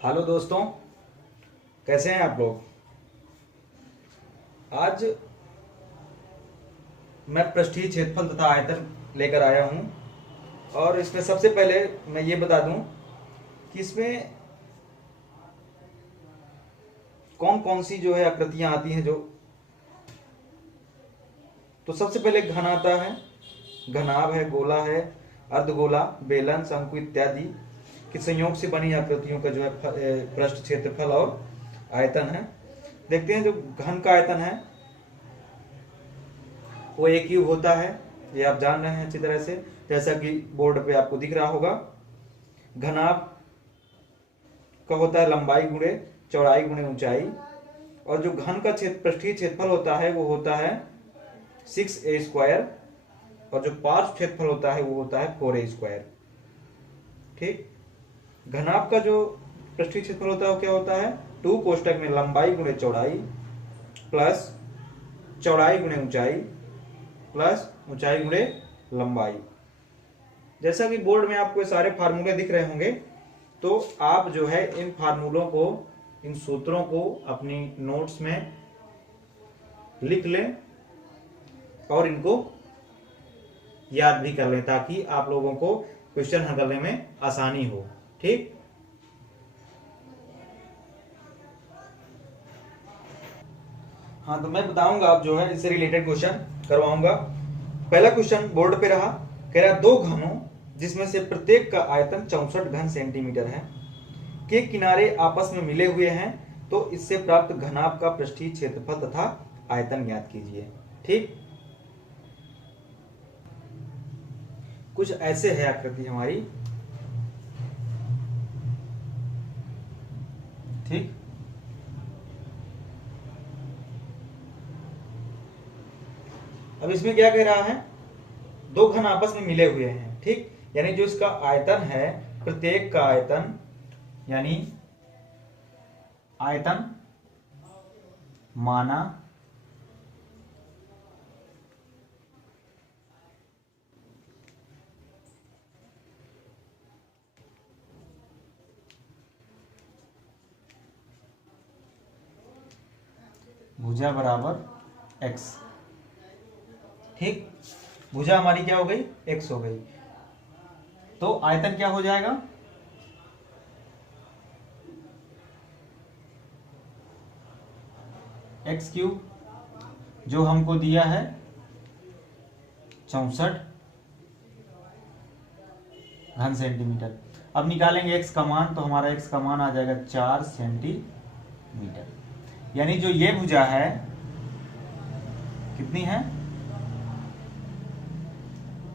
Hello दोस्तों, कैसे हैं आप लोग। आज मैं पृष्ठीय क्षेत्रफल तथा आयतन लेकर आया हूं और इसमें सबसे पहले मैं ये बता दूं कि इसमें कौन कौन सी जो है आकृतियां आती हैं। तो सबसे पहले घन आता है, घनाभ है, गोला है, अर्धगोला, बेलन, शंकु इत्यादि के संयोग से बनी आकृतियों का जो है पृष्ठ क्षेत्रफल और आयतन है। देखते हैं जो घन का आयतन है वो एक क्यूब होता है, ये आप जान रहे हैं अच्छी तरह से, जैसा कि बोर्ड पे आपको दिख रहा होगा। घनाभ का होता है लंबाई गुणे चौड़ाई गुणे ऊंचाई, और जो घन का पृष्ठीय क्षेत्रफल होता है वो होता है 6a², और जो पार्श्व क्षेत्रफल होता है वो होता है 4a²। ठीक, घनाभ का जो पृष्ठीय क्षेत्रफल होता है वो क्या होता है 2 कोष्टक में लंबाई गुणे चौड़ाई प्लस चौड़ाई गुणे ऊंचाई प्लस ऊंचाई गुणे लंबाई। जैसा कि बोर्ड में आपको सारे फार्मूले दिख रहे होंगे, तो आप जो है इन फार्मूलों को, इन सूत्रों को अपनी नोट्स में लिख लें और इनको याद भी कर लें ताकि आप लोगों को क्वेश्चन हल करने में आसानी हो। ठीक, हाँ, तो मैं बताऊंगा आप जो है इससे रिलेटेड क्वेश्चन करवाऊंगा। पहला क्वेश्चन बोर्ड पे रहा, कह रहा दो घनों जिसमें से प्रत्येक का आयतन 64 घन सेंटीमीटर है के किनारे आपस में मिले हुए हैं, तो इससे प्राप्त घनाभ का पृष्ठीय क्षेत्रफल तथा आयतन ज्ञात कीजिए। ठीक, कुछ ऐसे है आकृति हमारी। ठीक, अब इसमें क्या कह रहा है, दो घन आपस में मिले हुए हैं। ठीक, यानी जो इसका आयतन है, प्रत्येक का आयतन, यानी आयतन माना भुजा बराबर x। ठीक, भुजा हमारी क्या हो गई, x हो गई, तो आयतन क्या हो जाएगा, x³ जो हमको दिया है 64 घन सेंटीमीटर। अब निकालेंगे x का मान, तो हमारा x का मान आ जाएगा 4 सेंटीमीटर। यानी जो ये भुजा है कितनी है,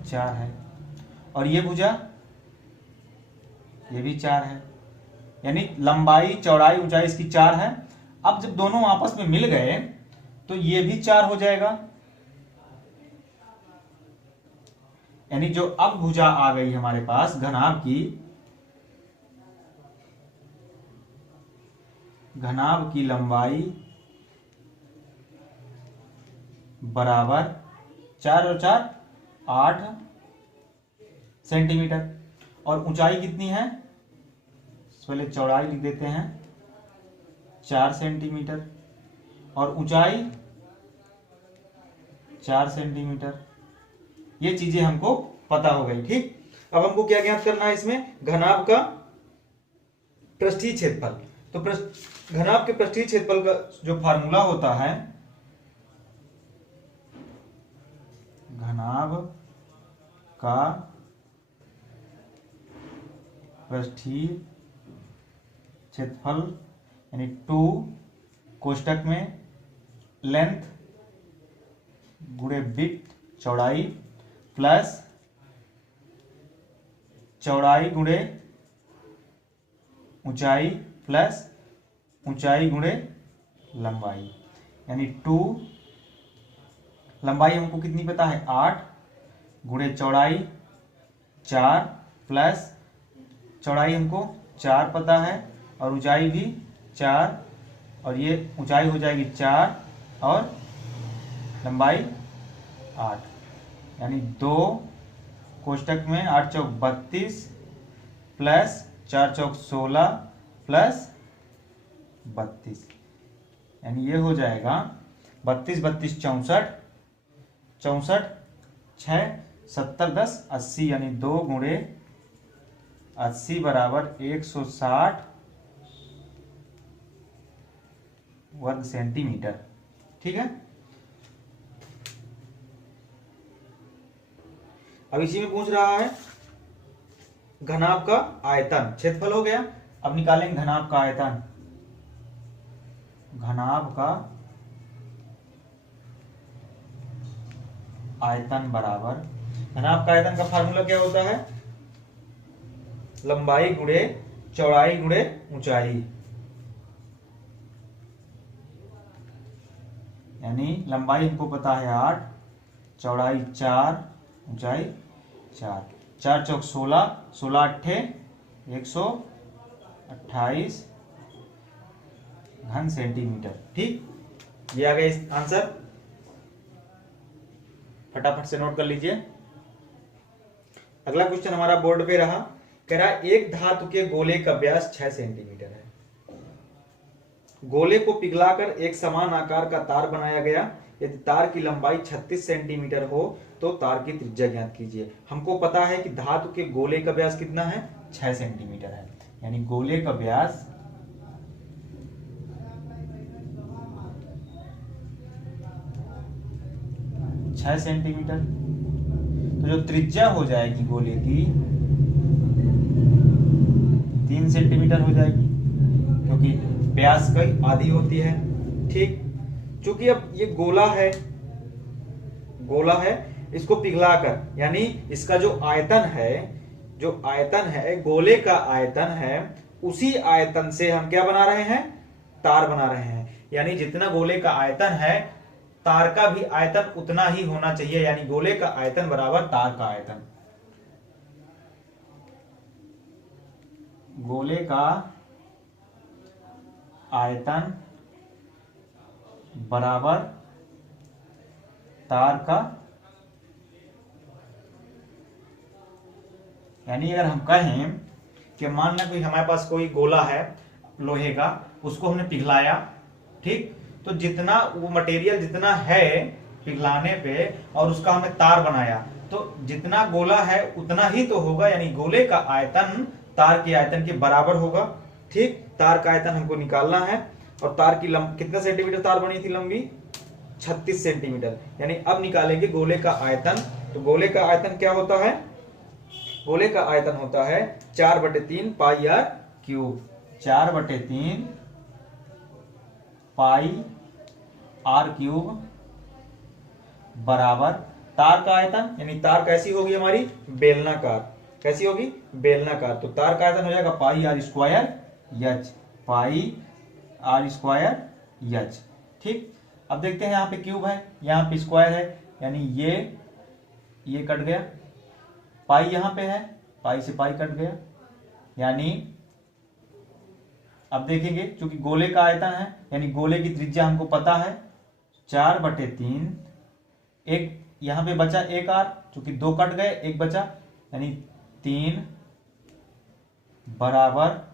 4 है, और ये भुजा ये भी 4 है, यानी लंबाई चौड़ाई ऊंचाई इसकी 4 है। अब जब दोनों आपस में मिल गए तो ये भी 4 हो जाएगा, यानी जो अब भुजा आ गई हमारे पास घनाभ की लंबाई बराबर 4 और 4 8 सेंटीमीटर, और ऊंचाई कितनी है, पहले चौड़ाई लिख देते हैं 4 सेंटीमीटर और ऊंचाई 4 सेंटीमीटर। ये चीजें हमको पता हो गई। ठीक, अब हमको क्या ज्ञात करना है, इसमें घनाभ का पृष्ठीय क्षेत्रफल। तो घनाभ के पृष्ठीय क्षेत्रफल का जो फार्मूला होता है, घनाभ का पृष्ठीय क्षेत्रफल यानी 2 कोष्टक में लेंथ गुणे विड्थ चौड़ाई प्लस चौड़ाई गुणे ऊंचाई प्लस ऊंचाई गुणे लंबाई, यानी 2 लंबाई हमको कितनी पता है 8 गुणे चौड़ाई 4 प्लस चौड़ाई हमको 4 पता है और ऊंचाई भी 4, और ये ऊंचाई हो जाएगी 4 और लंबाई 8, यानी 2 कोष्टक में 8 चौक 32 प्लस 4 चौक 16 प्लस 32, यानी ये हो जाएगा 32 32 64, 64 6 70 10 80, यानी 2 गुणे 80 बराबर 160 वर्ग सेंटीमीटर। ठीक है, अब इसी में पूछ रहा है घनाभ का आयतन। क्षेत्रफल हो गया, अब निकालेंगे घनाभ का आयतन। घनाभ का आयतन बराबर, घनाभ का आयतन का फार्मूला क्या होता है? लंबाई गुणे चौड़ाई गुणे ऊंचाई, यानी लंबाई हमको पता है 8, चौड़ाई 4, ऊंचाई 4, 4 चौक 16, 16 अट्ठे 128 घन सेंटीमीटर। ठीक, ये आ गया आंसर, फटाफट से नोट कर लीजिए। अगला क्वेश्चन हमारा बोर्ड पे रहा, कह रहा एक धातु के गोले का व्यास 6 सेंटीमीटर है। गोले को पिघलाकर एक समान आकार का तार बनाया गया। यदि तार की लंबाई 36 सेंटीमीटर हो तो तार की त्रिज्या ज्ञात कीजिए। हमको पता है कि धातु के गोले का व्यास कितना है? 6 सेंटीमीटर है, यानी गोले का व्यास 6 सेंटीमीटर। तो जो त्रिज्या हो जाएगी गोले की 3 सेंटीमीटर हो जाएगी, क्योंकि व्यास की आधी होती है। ठीक, चूंकि अब ये गोला है, गोला है, इसको पिघलाकर, यानी इसका जो आयतन है, जो आयतन है गोले का आयतन है, उसी आयतन से हम क्या बना रहे हैं? तार बना रहे हैं। यानी जितना गोले का आयतन है तार का भी आयतन उतना ही होना चाहिए, यानी गोले का आयतन बराबर तार का आयतन। गोले का आयतन बराबर तार का, यानी अगर हम कहें कि मान लें कोई हमारे पास कोई गोला है लोहे का, उसको हमने पिघलाया, ठीक, तो जितना वो मटेरियल जितना है पिघलाने पे और उसका हमने तार बनाया, तो जितना गोला है उतना ही तो होगा, यानी गोले का आयतन तार के आयतन के बराबर होगा। ठीक, तार का आयतन हमको निकालना है, और तार की कितना सेंटीमीटर तार बनी थी लंबी? 36 सेंटीमीटर, यानी अब निकालेंगे गोले का आयतन। तो गोले का आयतन क्या होता है? गोले का आयतन होता है 4/3 pi r cube, 4/3 pi r cube बराबर तार का आयतन, यानी तार कैसी होगी हमारी? बेलनाकार। कैसी होगी? बेलनाकार। तो तार का आयतन हो जाएगा pi are square h, pi are square h. ठीक, अब देखते हैं यहाँ पे क्यूब है, यहाँ पे स्क्वायर है, यानी ये कट गया, पाई यहाँ पे है, पाई से पाई कट गया, यानी अब देखेंगे चूंकि गोले का आयतन है, यानी गोले की त्रिज्या हमको पता है 4/3, एक यहां पे बचा एक आर, चूंकि 2 कट गए, एक बचा, यानी 3 बराबर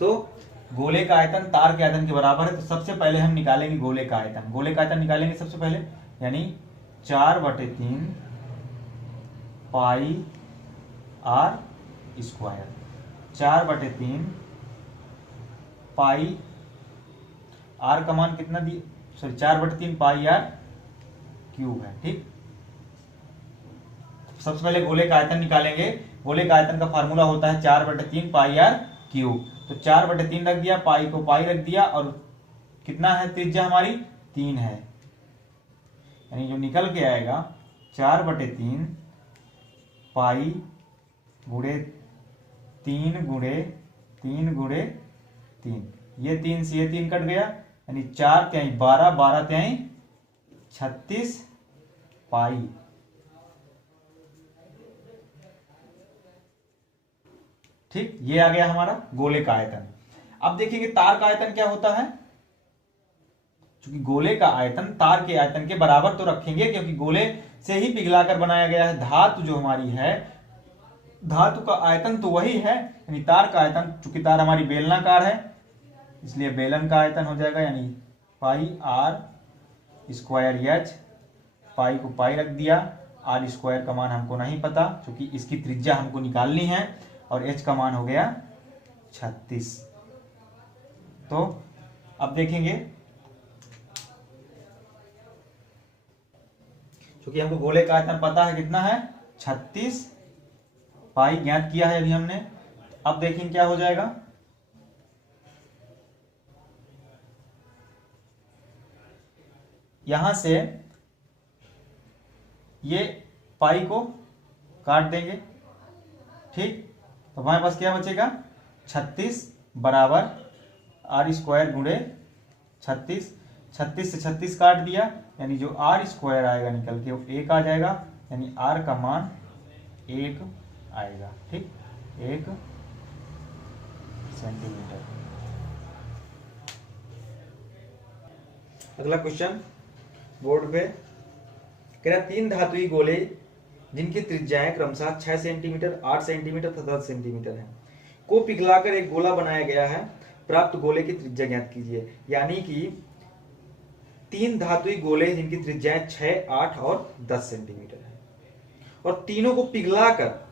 तो गोले का आयतन तार के आयतन के बराबर है। तो सबसे पहले हम निकालेंगे गोले का आयतन। गोले का आयतन निकालेंगे सबसे पहले, यानी 4/3 pi are square, 4/3 pi r का मान कितना दी, सॉरी 4/3 पाई आर क्यूब है। ठीक, सबसे पहले गोले का आयतन निकालेंगे। गोले का आयतन का फार्मूला होता है 4/3 पाई आर क्यूब। तो 4/3 रख दिया, पाई को पाई रख दिया, और कितना है त्रिज्या हमारी? 3 है, यानी जो निकल के आएगा 4/3 पाई गुणे 3 गुणे 3 गुणे 3, ये 3 से ये 3 कट गया, यानी 4 त्याई 12, 12 त्याई 36 पाई। ठीक, ये आ गया हमारा गोले का आयतन। अब देखेंगे तार का आयतन क्या होता है। चूंकि गोले का आयतन तार के आयतन के बराबर तो रखेंगे, क्योंकि गोले से ही पिघलाकर बनाया गया है। धातु जो हमारी है, धातु का आयतन तो वही है, यानी तार का आयतन, चूंकि तार हमारी बेलनाकार है इसलिए बेलन का आयतन हो जाएगा, यानी पाई आर स्क्वायर एच। पाई को पाई रख दिया, आर स्क्वायर का मान हमको नहीं पता क्योंकि इसकी त्रिज्या हमको निकालनी है, और एच का मान हो गया 36। तो अब देखेंगे, क्योंकि हमको गोले का आयतन पता है कितना है 36, पाई ज्ञात किया है अभी हमने। अब देखेंगे क्या हो जाएगा, यहां से ये पाई को काट देंगे, ठीक। तो हमारे पास क्या बचेगा 36 बराबर आर स्क्वायर गुणे 36। 36 से 36 काट दिया, यानी जो आर स्क्वायर आएगा निकल के वो 1 आ जाएगा, यानी आर का मान 1 आएगा, ठीक, 1 सेंटीमीटर। अगला क्वेश्चन बोर्ड पे कह रहा 3 धातुई गोले जिनकी त्रिज्याएं क्रमशः 6 सेंटीमीटर, 8 सेंटीमीटर तथा 10 सेंटीमीटर हैं को पिघलाकर एक गोला बनाया गया है। प्राप्त गोले की त्रिज्या ज्ञात कीजिए। यानी कि 3 धातुई गोले जिनकी त्रिज्याएं 6, 8 और 10 सेंटीमीटर है, और तीनों को पिघलाकर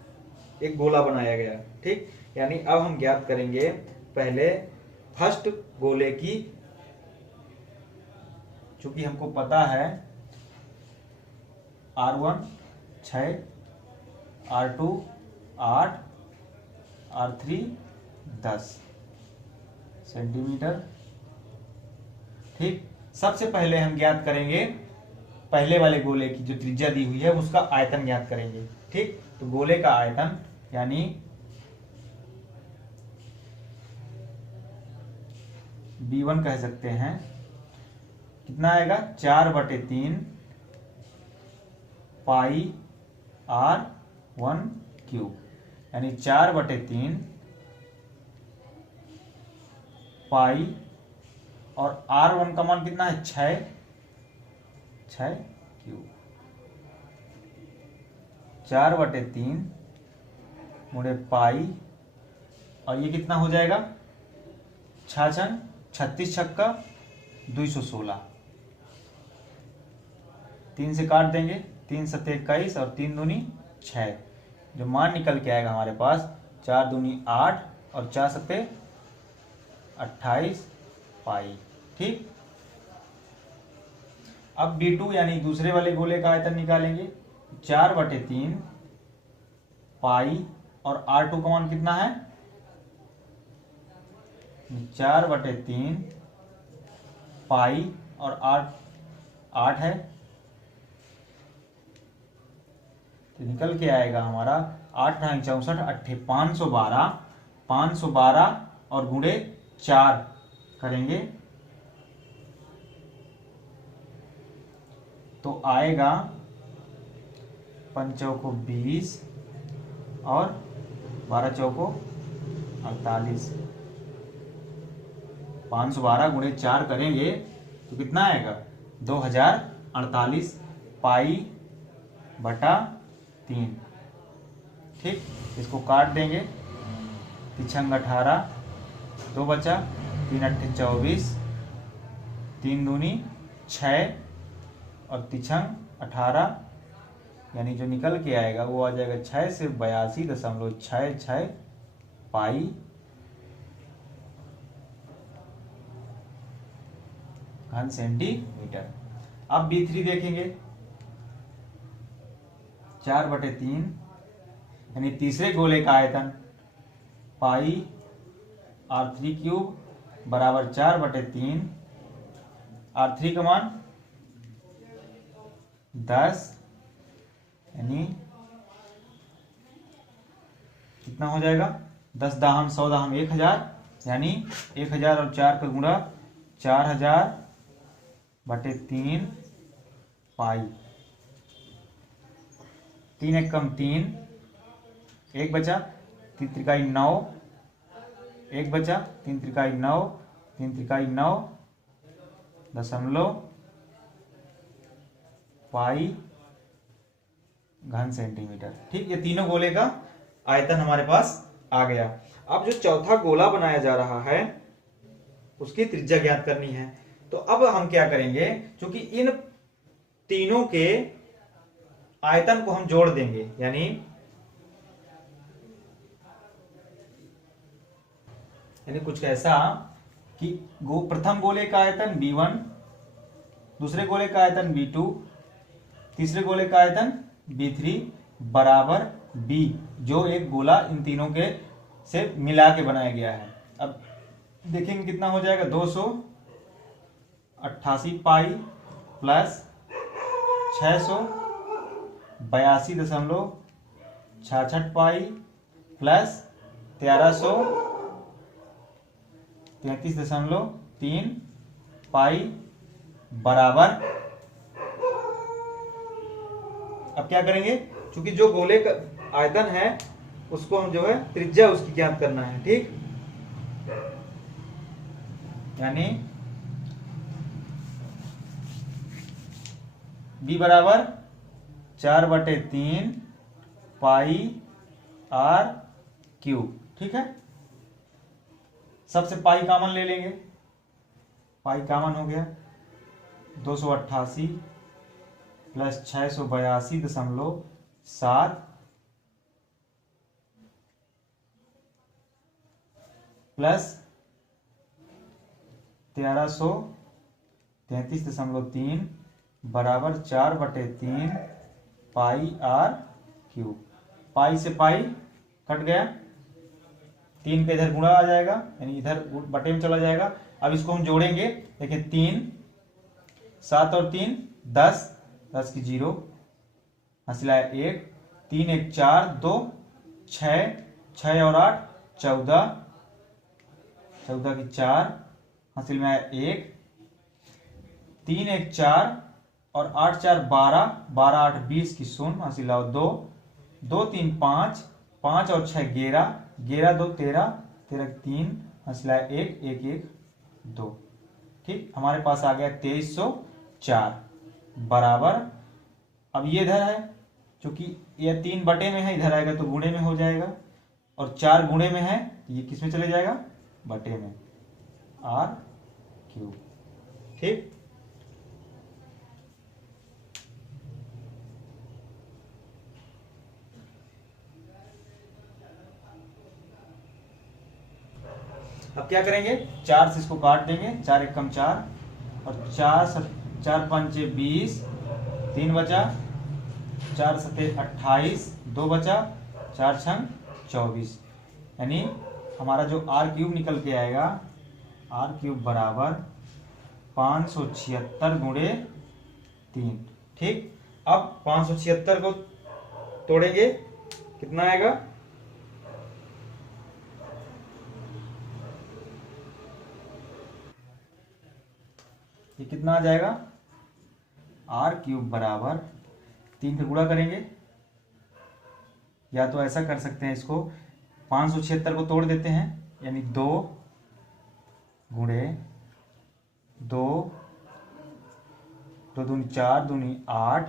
एक गोला बनाया गया, ठीक। यानी अब हम ज्ञात करेंगे पहले फर्स्ट गोले की, चूंकि हमको पता है R1 6, R2 8, R3 10 सेंटीमीटर, ठीक। सबसे पहले हम ज्ञात करेंगे पहले वाले गोले की जो त्रिज्या दी हुई है उसका आयतन ज्ञात करेंगे, ठीक। तो गोले का आयतन यानी B1 कह सकते हैं, कितना आएगा 4/3 पाई R1 क्यूब, यानी 4/3 पाई, और R1 का मान कितना है 6 क्यूब, 4/3 मुड़े पाई, और ये कितना हो जाएगा 6 36 छक्का 216, 3 से काट देंगे, 3 सत्ते 21 और 3 दूनी 6, जो मान निकल के आएगा हमारे पास 4 दूनी 8 और 4 सत्ते 28 पाई, ठीक। अब B2 यानी दूसरे वाले गोले का आयतन निकालेंगे, 4/3 पाई, और R2 का मान कितना है 4/3 पाई, और 8 है, तो निकल के आएगा हमारा 8 × 64 512 और गुणे 4 करेंगे तो आएगा 5 चौको 20 और 12 चौको 48। 512 गुणे 4 करेंगे तो कितना आएगा 2048 पाई बटा 3, ठीक। इसको काट देंगे, तिछंग 18, 2 बचा, 3 अट्ठे 24, 3 दूनी 6 और तिछंग 18, यानी जो निकल के आएगा वो आ जाएगा 6 से 82.66 पाई घन सेंटीमीटर। अब B3 देखेंगे, 4/3 यानी तीसरे गोले का आयतन पाई R3 क्यूब बराबर 4/3, R3 का मान 10, यानी कितना हो जाएगा 10 दाहम 100 दाहम 1000, यानी 1000 और 4 का गुणा 4000/3 पाई। 3 एक कम 3, 1 बचा, 3 त्रिकाई 9, 1 बचा, 3 त्रिकाई 9, 3 त्रिकाई 9 दशमलव पाई घन सेंटीमीटर। ठीक, ये तीनों गोले का आयतन हमारे पास आ गया। अब जो चौथा गोला बनाया जा रहा है उसकी त्रिज्या ज्ञात करनी है। तो अब हम क्या करेंगे, क्योंकि इन तीनों के आयतन को हम जोड़ देंगे, यानी कुछ ऐसा कि प्रथम गोले का आयतन b1, दूसरे गोले का आयतन b2, तीसरे गोले का आयतन b3 बराबर b, जो एक गोला इन तीनों के से मिला के बनाया गया है। अब देखेंगे कितना हो जाएगा, 288 पाई प्लस 682.66 पाई प्लस 1333.3 पाई बराबर, अब क्या करेंगे, क्योंकि जो गोले का आयतन है उसको हम जो है त्रिज्या उसकी ज्ञात करना है। ठीक, यानी b बराबर 4/3 पाई r क्यूब। ठीक है, सबसे पाई कॉमन ले लेंगे, पाई कॉमन हो गया, 288 प्लस 682.7 प्लस 1333.3 बराबर 4/3 पाई r क्यूब। पाई से पाई कट गया, 3 का इधर गुणा आ जाएगा, यानी इधर बटे में चला जाएगा। अब इसको हम जोड़ेंगे, देखिए 3, 7 और 3 10, 10 की 0, हंसिला 1, 3 1 4 2 6, 6 और 8 14, 14 की 4, हासिल में आया 1, 3 1 4 और 8 4 12, 12 8 20 की 0, हासिल आओ 2, 2 3 5, 5 और 6 11, 11 2 13, 13 की 3, हासिल आया 1 1 1 2। ठीक, हमारे पास आ गया 2304 बराबर, अब ये इधर है, क्योंकि ये 3 बटे में है, इधर आएगा तो गुणे में हो जाएगा, और 4 गुणे में है, ये किस में चले जाएगा, बटे में, r क्यूब। ठीक, अब क्या करेंगे, 4 से इसको काट देंगे, 4 1 कम 4 और 4 5 20, 3 बचा, 4 7 28, 2 बचा, 4 6 24, यानी हमारा जो r क्यूब निकल के आएगा, r क्यूब बराबर 576 गुणे 3। ठीक, अब 576 को तोड़ेंगे, कितना आएगा, ये कितना आ जाएगा, r क्यूब बराबर 3 का गुणा करेंगे, या तो ऐसा कर सकते हैं, इसको 576 को तोड़ देते हैं, यानी 2 गुणे 2, 2 दूनी 4, दूनी 8,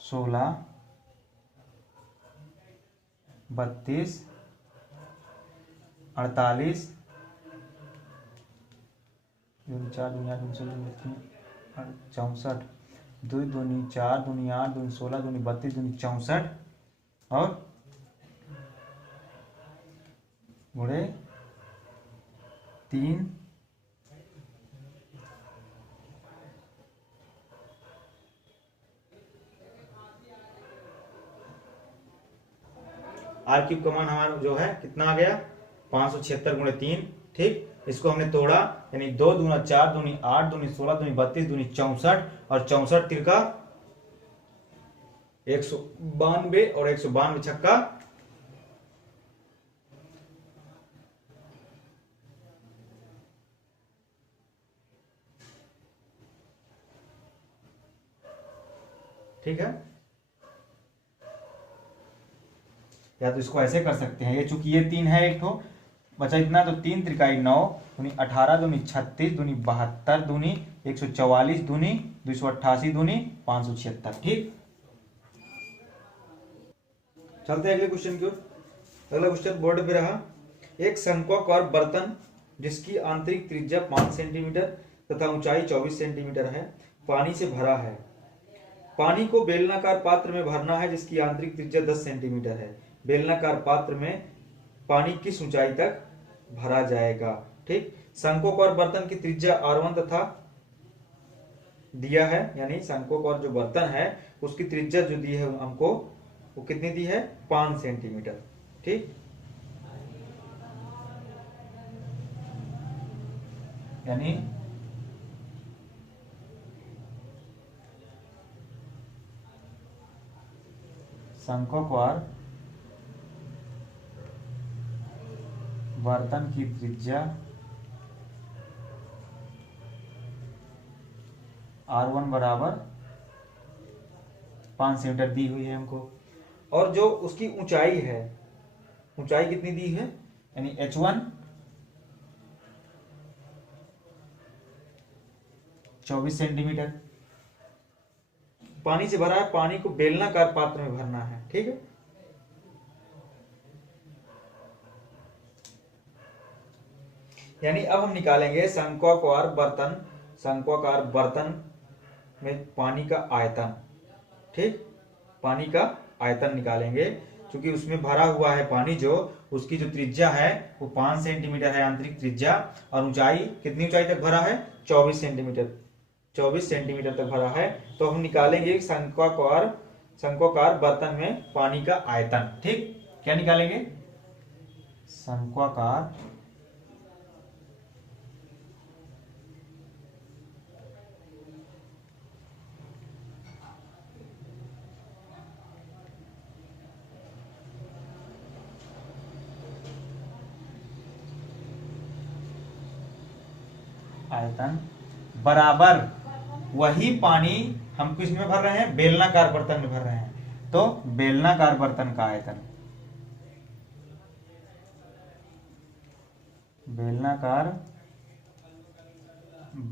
16, 32, 48, 4 दूनी 8 दूनी 16 64, 2 दूनी 4, दूनी 8, दूनी 16, दूनी 32, दूनी 64 और गुणे 3, r क्यूब का मान हमारा जो है कितना आ गया, 576 गुणे 3। ठीक, इसको हमने तोड़ा, यानी 2 दूना 4, दूनी 8, दूनी 16, दूनी 32, दूनी 64 और 64 तिरका 192 और 192 छक्का 192। ठीक है, या तो इसको ऐसे कर सकते हैं, ये चूंकि ये 3 है, एक तो बचा इतना, तो 3 3 9 दूनी 18, दूनी 36, दूनी 72, दूनी 144, दूनी 288 दूनी 576। ठीक, चलते हैं अगले क्वेश्चन की ओर। अगला क्वेश्चन बोर्ड पे रहा, एक शंक्वाकार बर्तन जिसकी आंतरिक त्रिज्या 5 सेंटीमीटर तथा ऊंचाई 24 सेंटीमीटर है, पानी से भरा है। पानी को बेलनाकार पात्र में भरना है जिसकी आंतरिक त्रिज्या 10 सेंटीमीटर है। बेलनाकार पात्र में पानी किस ऊंचाई तक भरा जाएगा। ठीक, शंक्वाकार बर्तन की त्रिज्या R1 तथा दिया है, यानी शंक्वाकार जो बर्तन है उसकी त्रिज्या जो दी है हमको, वो कितनी दी है, 5 सेंटीमीटर। ठीक, यानी शंक्वाकार बर्तन की त्रिज्या R1 बराबर 5 सेंटीमीटर दी हुई है हमको, और जो उसकी ऊंचाई है, ऊंचाई कितनी दी है, यानी H1 24 सेंटीमीटर। पानी से भरा है, पानी को बेलनाकार पात्र में भरना है। ठीक है, यानी अब हम निकालेंगे शंक्वाकार बर्तन, शंक्वाकार बर्तन में पानी का आयतन। ठीक, पानी का आयतन निकालेंगे, क्योंकि उसमें भरा हुआ है पानी, जो उसकी जो त्रिज्या है वो 5 सेंटीमीटर है आंतरिक त्रिज्या, और ऊंचाई कितनी ऊंचाई तक भरा है, 24 सेंटीमीटर, 24 सेंटीमीटर तक भरा है। तो हम निकालेंगे शंक्वाकार बर्तन में पानी का आयतन। ठीक, क्या निकालेंगे, शंक्वाकार आयतन बराबर वही पानी हम किस में भर रहे हैं, बेलनाकार बर्तन में भर रहे हैं, तो बेलनाकार बर्तन का आयतन, बेलनाकार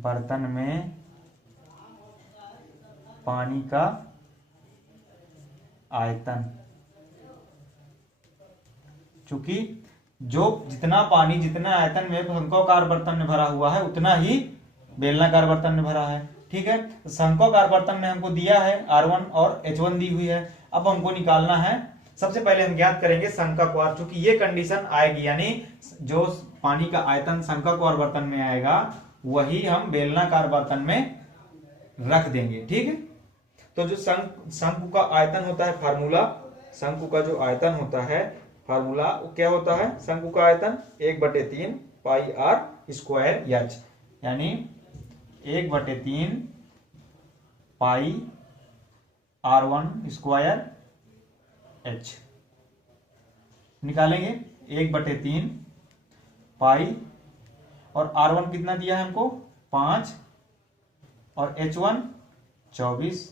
बर्तन में पानी का आयतन, चूंकि जो जितना पानी जितना आयतन में शंक्वाकार बर्तन में भरा हुआ है उतना ही बेलनाकार बर्तन में भरा है। ठीक है, शंक्वाकार बर्तन में हमको दिया है R1 और H1 दी हुई है। अब हमको निकालना है, सबसे पहले हम ज्ञात करेंगे शंक्वाकार, चूंकि ये कंडीशन आएगी, यानी जो पानी का आयतन शंक्वाकार बर्तन में आएगा वही हम बेलनाकार बर्तन में रख देंगे। ठीक है, तो जो शंकु का आयतन होता है, फार्मूला, शंकु का जो आयतन होता है फार्मूला क्या होता है, शंकु का आयतन 1/3 पाई R स्क्वायर H, यानी 1/3 पाई R1 स्क्वायर H निकालेंगे। 1/3 पाई, और R1 कितना दिया है हमको, 5, और H1 24।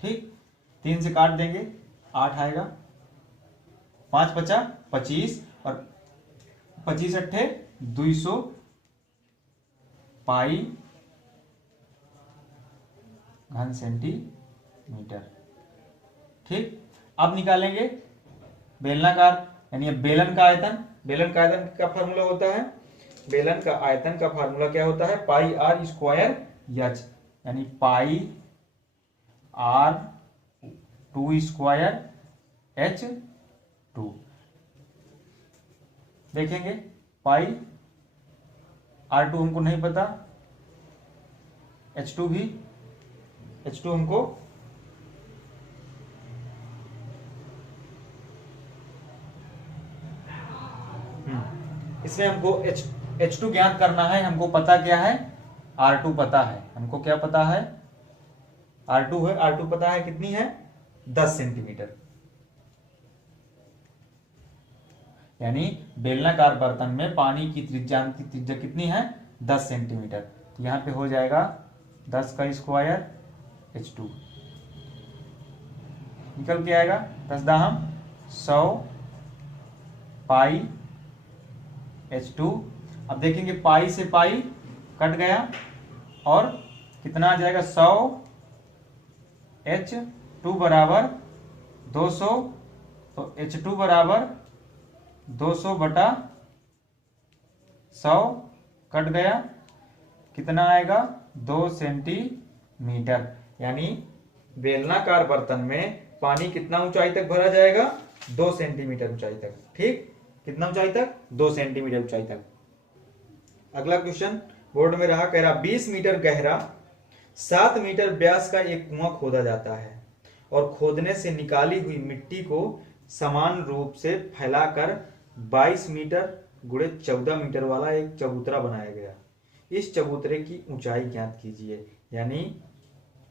ठीक, 3 से काट देंगे, 8 आएगा, 5 बचा 25, और 25 अट्ठे 200 पाई घन सेंटीमीटर। ठीक, अब निकालेंगे बेलनाकार, यानी बेलन का आयतन। बेलन का आयतन का फार्मूला होता है, बेलन का आयतन का फार्मूला क्या होता है, पाई R स्क्वायर H, यानी पाई R2 स्क्वायर H2। देखेंगे पाई R2 हमको नहीं पता, H2 भी, H2 हमको इसमें हमको H2 ज्ञात करना है। हमको पता क्या है, R2 पता है, हमको क्या पता है, R2 है, R2 पता है कितनी है, 10 सेंटीमीटर। यानी बेलनाकार बर्तन में पानी की त्रिज्या कितनी है, 10 सेंटीमीटर। तो यहां पे हो जाएगा 10 का स्क्वायर H2, निकल के आएगा 10 दाहम 100 पाई H2। अब देखेंगे पाई से पाई कट गया, और कितना आ जाएगा 100 H2 बराबर 200, तो H2 बराबर 200 बटा 100 कट गया, कितना आएगा 2 सेंटीमीटर। यानी बेलनाकार बर्तन में पानी कितना ऊंचाई तक भरा जाएगा 2 सेंटीमीटर ऊंचाई तक। ठीक, कितना ऊंचाई तक 2 सेंटीमीटर ऊंचाई तक। अगला क्वेश्चन बोर्ड में रहा, कह रहा 20 मीटर गहरा 7 मीटर व्यास का एक कुआं खोदा जाता है और खोदने से निकाली हुई मिट्टी को समान रूप से फैलाकर 22 मीटर गुणे 14 मीटर वाला एक चबूतरा बनाया गया। इस चबूतरे की ऊंचाई ज्ञात कीजिए। यानी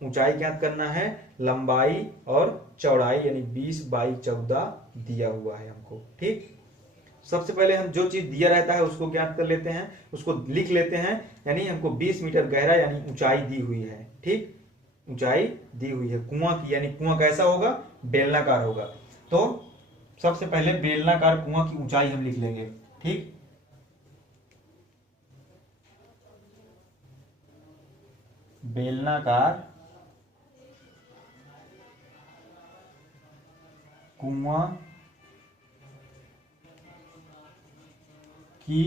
ऊंचाई ज्ञात करना है, लंबाई और चौड़ाई यानी 20 बाई 14 दिया हुआ है हमको। ठीक, सबसे पहले हम जो चीज दिया रहता है उसको ज्ञात कर लेते हैं, उसको लिख लेते हैं। यानी हमको 20 मीटर गहरा यानी ऊंचाई दी हुई है। ठीक, ऊंचाई दी हुई है कुआं की, यानी कुआं कैसा होगा बेलनाकार होगा। तो सबसे पहले बेलनाकार कुआं की ऊंचाई हम लिख लेंगे। ठीक, बेलनाकार कुआं की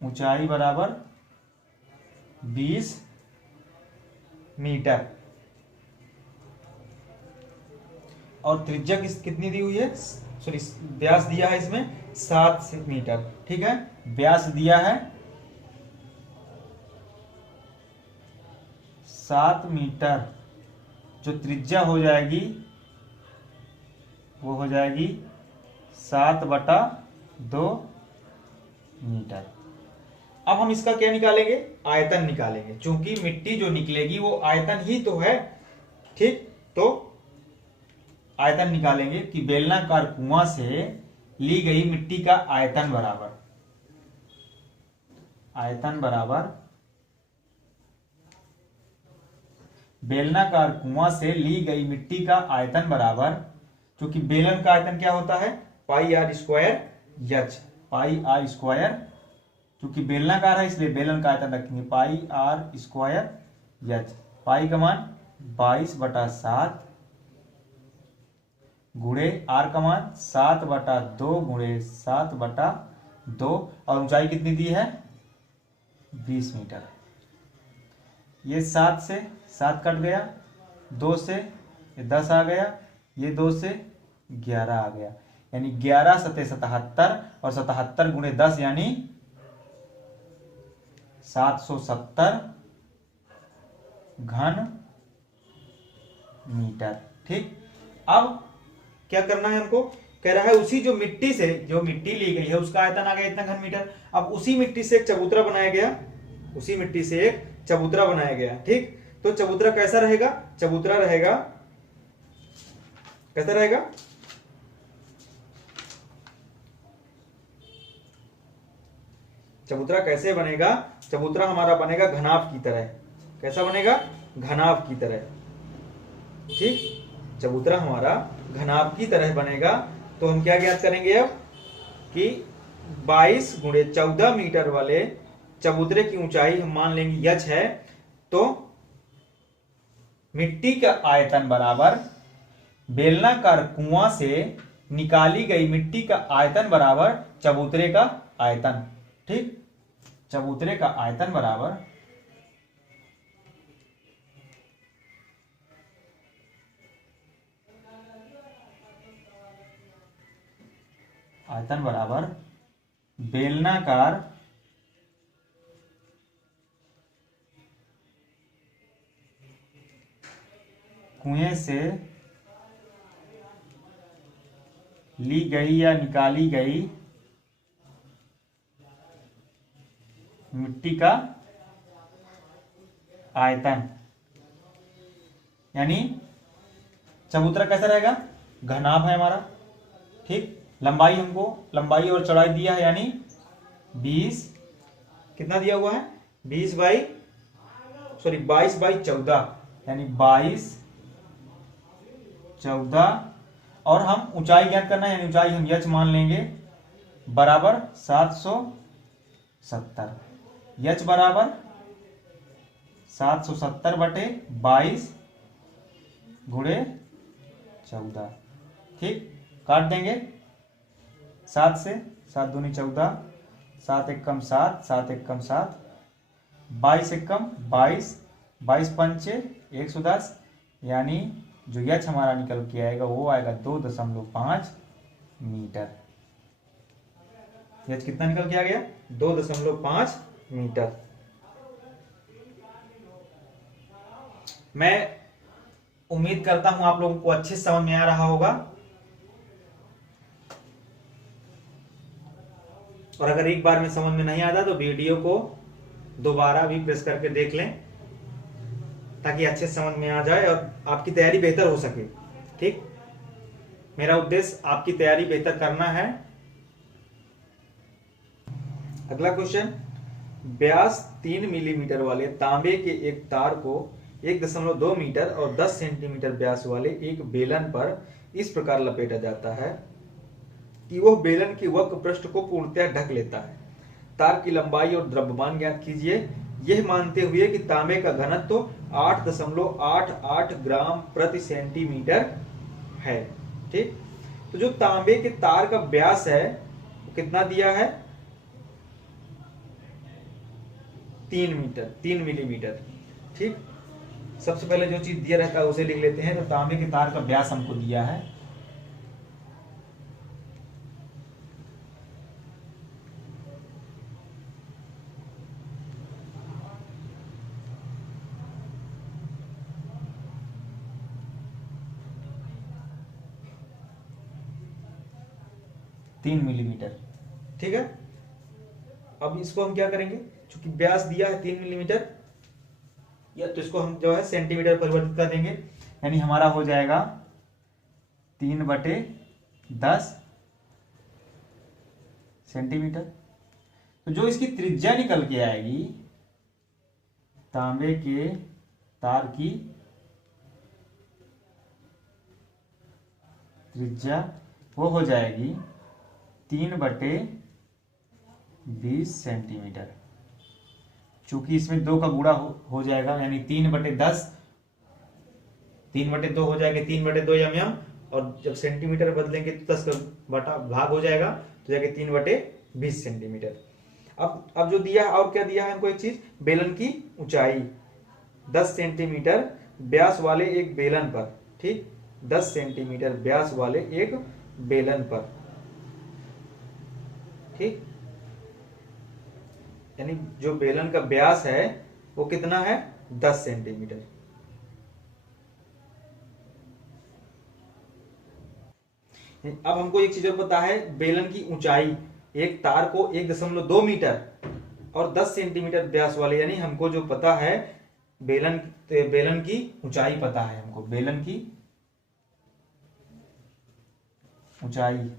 ऊंचाई बराबर 20 मीटर और त्रिज्या कितनी दी हुई है, सॉरी व्यास दिया है इसमें 7 मीटर। ठीक है, व्यास दिया है 7 मीटर, जो त्रिज्या हो जाएगी वो हो जाएगी 7/2 मीटर। अब हम इसका क्या निकालेंगे, आयतन निकालेंगे, क्योंकि मिट्टी जो निकलेगी वो आयतन ही तो है। ठीक, तो आयतन निकालेंगे कि बेलनाकार कुआं से ली गई मिट्टी का आयतन बराबर बेलनाकार कुआं से ली गई मिट्टी का आयतन बराबर, क्योंकि बेलन का आयतन क्या होता है pi are square h, pi are square, क्योंकि बेलनाकार है इसलिए बेलन का आयतन रखेंगे pi are square h. Pi का मान 22/7 गुणे आर का मान 7/2 गुणे 7/2 और ऊंचाई कितनी दी है 20 मीटर। ये 7 से 7 कट गया, 2 से 10 आ गया, ये 2 से 11 आ गया, यानी 11 × 77 और 77 गुणे 10 यानी 770 घन मीटर। ठीक, अब क्या करना है हमको, कह रहा है उसी जो मिट्टी ली गई है उसका आयतन आ गया इतना घन मीटर। अब उसी मिट्टी से एक चबूतरा बनाया गया, ठीक, तो चबूतरा कैसा रहेगा, चबूतरा रहेगा कैसा रहेगा, चबूतरा कैसे बनेगा, चबूतरा हमारा बनेगा घनाभ की तरह। कैसा बनेगा, घनाभ की तरह। ठीक, चबूतरा हमारा घनाभ की तरह बनेगा। तो हम क्या ज्ञात करेंगे अब कि 22 गुणे 14 मीटर वाले चबूतरे की ऊंचाई हम मान लेंगे h है, तो मिट्टी का आयतन बराबर बेलनाकार कुआं से निकाली गई मिट्टी का आयतन बराबर चबूतरे का आयतन। ठीक, चबूतरे का आयतन बराबर बेलनाकार कुएं से ली गई या निकाली गई मिट्टी का आयतन। यानी चबूतरा कैसा रहेगा, घनाभ है हमारा। ठीक, लंबाई और चौड़ाई दिया है, यानी 20 कितना दिया हुआ है 22 बाई 14, यानी 22/14 और हम ऊंचाई ज्ञात करना है, यानी ऊंचाई हम h मान लेंगे बराबर 770। h बराबर 770/22 गुणे 14। ठीक, काट देंगे 7 से, 7 दूनी 14, 7 एकम 7, 7 एकम 7, 22 एकम 22, 22 पंचे 110, यानी जो यच हमारा निकल के आएगा वो आएगा 2.5 मीटर। यच कितना निकल के आ गया? 2.5 मीटर। मैं उम्मीद करता हूं आप लोगों को अच्छे से समझ में आ रहा होगा, और अगर एक बार में समझ में नहीं आता तो वीडियो को दोबारा भी प्रेस करके देख लें ताकि अच्छे से समझ में आ जाए और आपकी तैयारी बेहतर हो सके। ठीक, मेरा उद्देश्य आपकी तैयारी बेहतर करना है। अगला क्वेश्चन, व्यास 3 मिलीमीटर वाले तांबे के एक तार को 1.2 मीटर और 10 सेंटीमीटर व्यास वाले एक बेलन पर इस प्रकार लपेटा जाता है कि वह बेलन के वक्र पृष्ठ को पूर्णतः ढक लेता है। तार की लंबाई और द्रव्यमान ज्ञात कीजिए, यह मानते हुए कि तांबे का घनत्व तो 8.88 ग्राम प्रति सेंटीमीटर है। ठीक, तो जो तांबे के तार का व्यास है वो कितना दिया है? 3 मिलीमीटर। ठीक, सबसे पहले जो चीज दिया रहता है उसे लिख लेते हैं। तो तांबे के तार का व्यास हमको दिया है 3 मिलीमीटर। ठीक है, अब इसको हम क्या करेंगे, चूंकि व्यास दिया है 3 मिलीमीटर, या तो इसको हम जो है सेंटीमीटर परिवर्तित कर देंगे, यानी हमारा हो जाएगा 3/10 सेंटीमीटर। तो जो इसकी त्रिज्या निकल के आएगी तांबे के तार की त्रिज्या, वो हो जाएगी 3/20 सेंटीमीटर। चूंकि इसमें 2 का गुणा हो जाएगा, यानी 3/10, 3/2 हो जाएगा 3/2 mm, और जब सेंटीमीटर बदलेंगे तो 10 का बटा भाग हो जाएगा, तो जाएगा 3/20 सेंटीमीटर। अब जो दिया है, और क्या दिया है हमको एक चीज, बेलन की ऊंचाई 10 सेंटीमीटर व्यास वाले एक बेलन पर। ठीक, 10 सेंटीमीटर व्यास वाले एक बेलन पर। ठीक, यानी जो बेलन का व्यास है वो कितना है? 10 सेंटीमीटर। अब हमको एक चीज और पता है, बेलन की ऊंचाई, एक तार को 1.2 मीटर और 10 सेंटीमीटर व्यास वाले, यानी हमको जो पता है बेलन की ऊंचाई पता है हमको, बेलन की ऊंचाई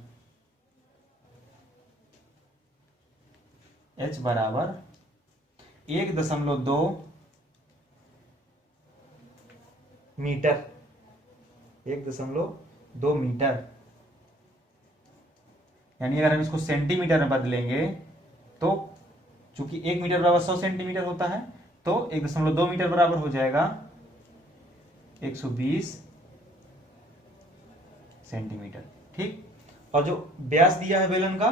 h बराबर 1.2 मीटर, 1.2 मीटर। यानी अगर हम इसको सेंटीमीटर में बदलेंगे तो चूंकि 1 मीटर बराबर 100 सेंटीमीटर होता है, तो 1.2 मीटर बराबर हो जाएगा 120 सेंटीमीटर। ठीक, और जो व्यास दिया है बेलन का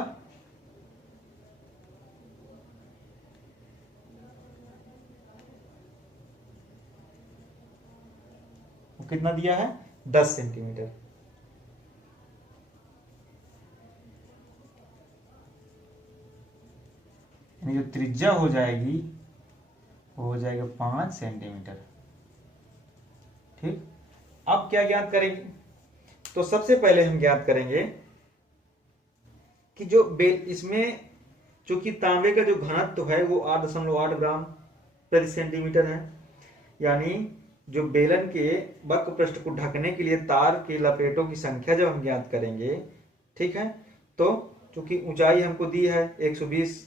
वो कितना दिया है? 10 सेंटीमीटर। यानी जो त्रिज्या हो जाएगी वो हो जाएगा 5 सेंटीमीटर। ठीक, अब क्या ज्ञात करेंगे? तो सबसे पहले हम ज्ञात करेंगे कि जो इसमें चूंकि तांबे का जो घनत्व है वो 8.8 ग्राम प्रति सेंटीमीटर है, यानी जो बेलन के वक्र पृष्ठ को ढकने के लिए तार के लपेटों की संख्या जब हम ज्ञात करेंगे, ठीक है, तो चूंकि ऊंचाई हमको दी है 120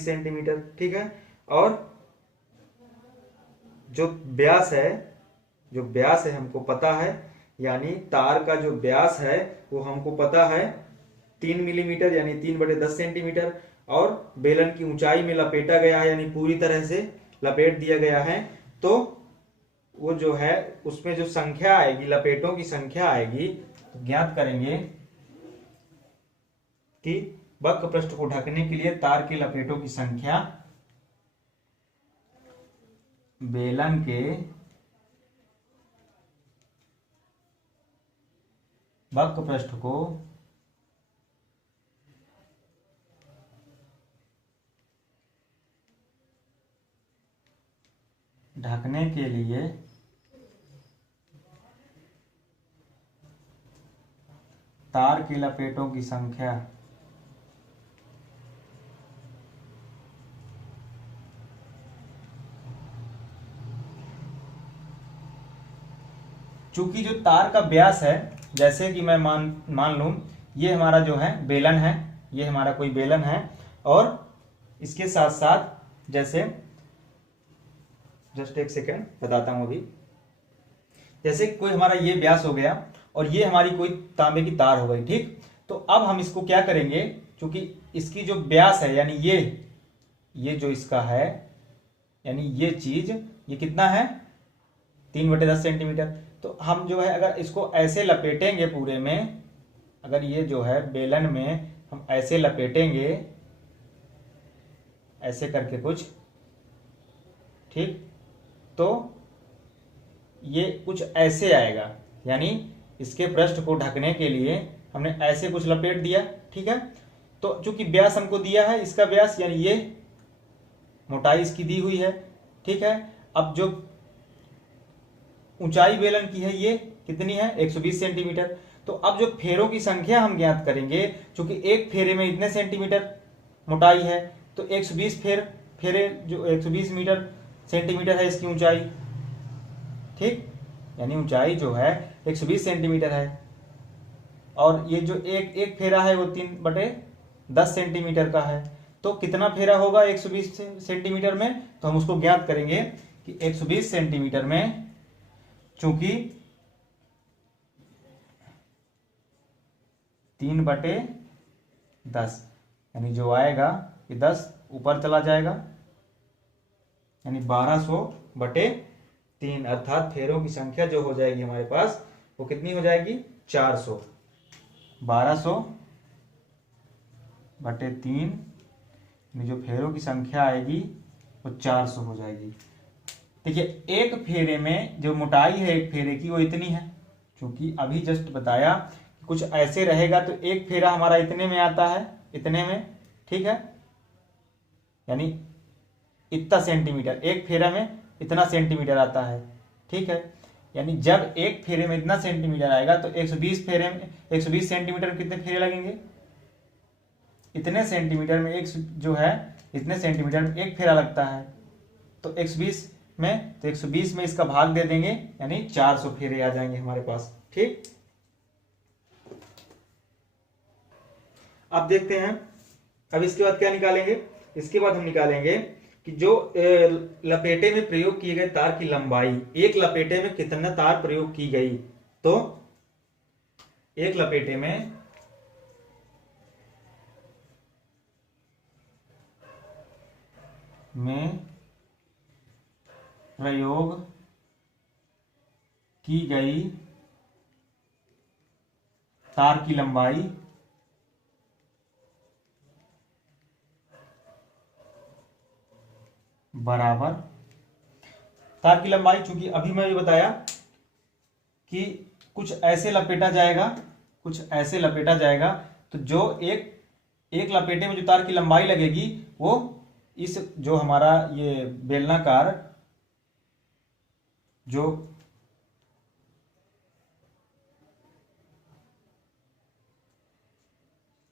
सेंटीमीटर, ठीक है, और जो व्यास है हमको पता है, यानी तार का जो व्यास है वो हमको पता है 3 मिलीमीटर, यानी 3/10 सेंटीमीटर, और बेलन की ऊंचाई में लपेटा गया है, यानी पूरी तरह से लपेट दिया गया है, तो वो जो है उसमें जो संख्या आएगी, लपेटों की संख्या आएगी, तो ज्ञात करेंगे कि वक्र पृष्ठ को ढकने के लिए तार की लपेटों की संख्या बेलन के वक्र पृष्ठ को ढकने के लिए तार की लपेटों की संख्या चूंकि जो तार का व्यास है, जैसे कि मैं मान लूं ये हमारा जो है बेलन है, ये हमारा कोई बेलन है, और इसके साथ साथ जैसे जस्ट एक सेकेंड बताता हूं अभी, जैसे कोई हमारा ये व्यास हो गया और ये हमारी कोई तांबे की तार हो गई, ठीक। तो अब हम इसको क्या करेंगे, क्योंकि इसकी जो व्यास है यानी ये जो इसका है, यानी ये चीज ये कितना है 3/10 सेंटीमीटर। तो हम जो है अगर इसको ऐसे लपेटेंगे पूरे में, अगर ये जो है बेलन में हम ऐसे लपेटेंगे, ऐसे करके कुछ, ठीक, तो ये कुछ ऐसे आएगा, यानी इसके पृष्ठ को ढकने के लिए हमने ऐसे कुछ लपेट दिया, ठीक है। तो चूंकि व्यास हमको दिया है, इसका व्यास यानी ये मोटाई इसकी दी हुई है, ठीक है। अब जो ऊंचाई बेलन की है ये कितनी है 120 सेंटीमीटर। तो अब जो फेरों की संख्या हम ज्ञात करेंगे, क्योंकि एक फेरे में इतने सेंटीमीटर मोटाई है, तो 120 फेरे जो 120 सेंटीमीटर है इसकी ऊंचाई, ठीक, यानी ऊंचाई जो है 120 सेंटीमीटर है। और ये जो एक फेरा है वो 3/10 सेंटीमीटर का है। तो कितना फेरा होगा 120 सेंटीमीटर में, तो हम उसको ज्ञात करेंगे कि 120 सेंटीमीटर में चूंकि 3/10 यानी जो आएगा कि 10 ऊपर चला जाएगा, यानी 1200/3, अर्थात फेरों की संख्या जो हो जाएगी हमारे पास वो कितनी हो जाएगी 400। 1200/3 जो फेरों की संख्या आएगी वो 400 हो जाएगी। देखिए एक फेरे में जो मोटाई है एक फेरे की वो इतनी है, क्योंकि अभी जस्ट बताया कुछ ऐसे रहेगा तो एक फेरा हमारा इतने में आता है, इतने में, ठीक है, यानी इतना सेंटीमीटर, एक फेरा में इतना सेंटीमीटर आता है, ठीक है। यानी जब एक फेरे में इतना सेंटीमीटर आएगा तो 120 फेरे में 120 सेंटीमीटर कितने फेरे लगेंगे, इतने सेंटीमीटर में एक जो है इतने सेंटीमीटर में एक फेरा लगता है। तो 120 में, तो 120 में इसका भाग दे देंगे, यानी 400 फेरे आ जाएंगे हमारे पास, ठीक। अब देखते हैं अब इसके बाद क्या निकालेंगे। इसके बाद हम निकालेंगे कि जो लपेटे में प्रयोग किए गए तार की लंबाई, एक लपेटे में कितना तार प्रयोग की गई। तो एक लपेटे में प्रयोग की गई तार की लंबाई बराबर, तार की लंबाई, चूंकि अभी मैं ये बताया कि कुछ ऐसे लपेटा जाएगा, कुछ ऐसे लपेटा जाएगा, तो जो एक लपेटे में जो तार की लंबाई लगेगी वो इस जो हमारा ये बेलनाकार जो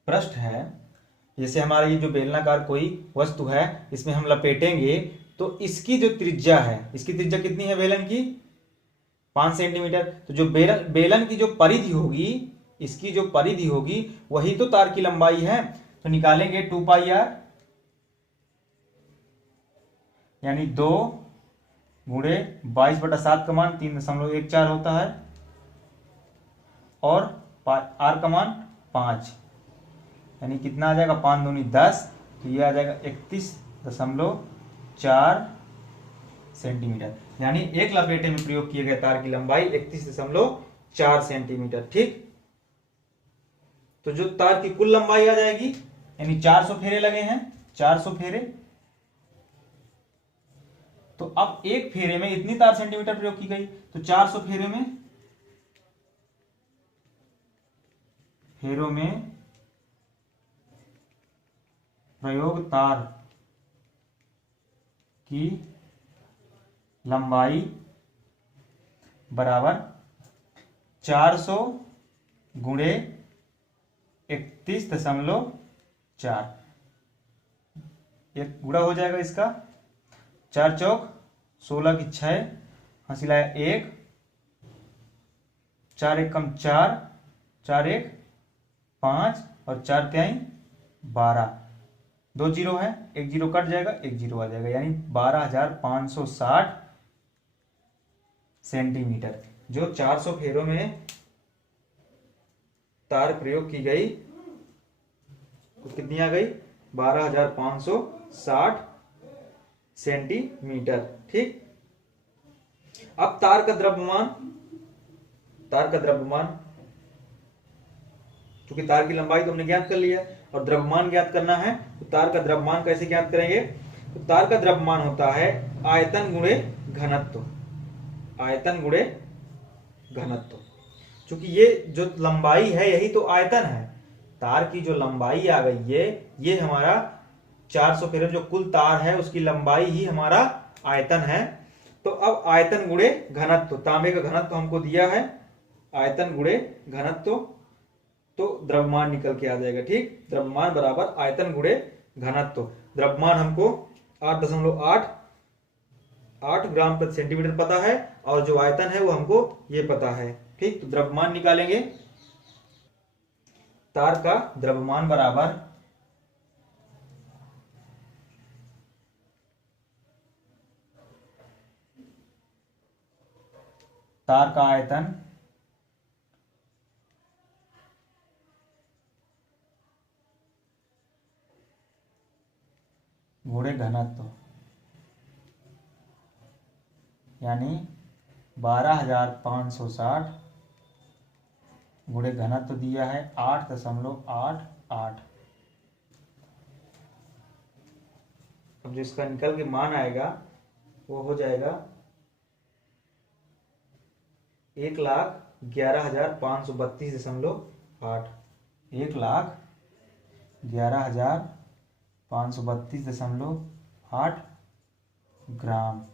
पृष्ठ है, जैसे हमारा ये जो बेलनाकार कोई वस्तु है इसमें हम लपेटेंगे, तो इसकी जो त्रिज्या है, इसकी त्रिज्या कितनी है बेलन की 5 सेंटीमीटर। तो जो बेलन की जो परिधि होगी, इसकी जो परिधि होगी वही तो तार की लंबाई है। तो निकालेंगे 2πr, यानी 2 गुणे 22/7 का मान 3.14 होता है, और r का मान 5, यानी कितना आ जाएगा 5 दूनी 10, तो ये आ जाएगा 31.4 सेंटीमीटर, यानी एक लपेटे में प्रयोग किए गए तार की लंबाई 31.4 सेंटीमीटर। ठीक, तो जो तार की कुल लंबाई आ जाएगी, यानी 400 फेरे लगे हैं, 400 फेरे, तो अब एक फेरे में इतनी तार सेंटीमीटर प्रयोग की गई, तो 400 फेरों में प्रयोग तार की लंबाई बराबर 400 गुणे 31.4, एक गुणा हो जाएगा इसका, 4 चौक 16 की 6, हंसी लाया 1, 4 एक कम 4, 4 एक 5 और 4 तिहाई 12, 2 जीरो है, 1 जीरो कट जाएगा, 1 जीरो आ जाएगा, यानी 12,560 सेंटीमीटर। जो 400 फेरों में तार प्रयोग की गई तो कितनी आ गई, 12,560 सेंटीमीटर। ठीक, अब तार का द्रव्यमान, क्योंकि तार की लंबाई तो हमने ज्ञात कर लिया और द्रव्यमान ज्ञात करना है, तो तार का द्रव्यमान कैसे ज्ञात करेंगे, तो तार का द्रव्यमान होता है आयतन गुणे घनत्व, आयतन गुणे घनत्व। क्योंकि ये जो लंबाई है यही तो आयतन है, तार की जो लंबाई आ गई ये हमारा 400 फेरे जो कुल तार है उसकी लंबाई ही हमारा आयतन है। तो अब आयतन गुणे घनत्व, तांबे का घनत्व हमको दिया है, आयतन गुणे घनत्व, तो द्रव्यमान निकल के आ जाएगा। ठीक, द्रव्यमान बराबर आयतन गुणे घनत्व। द्रव्यमान हमको 8.8 ग्राम प्रति सेंटीमीटर पता है और जो आयतन है वो हमको ये पता है। ठीक, तो द्रव्यमान निकालेंगे, तार का द्रव्यमान बराबर तार का आयतन गुणे घनत्व, यानी 12,560 गुणे घनत्व दिया है 8.88। अब जो इसका निकल के मान आएगा वो हो जाएगा 1,11,532.8, 1,11,532.8 ग्राम।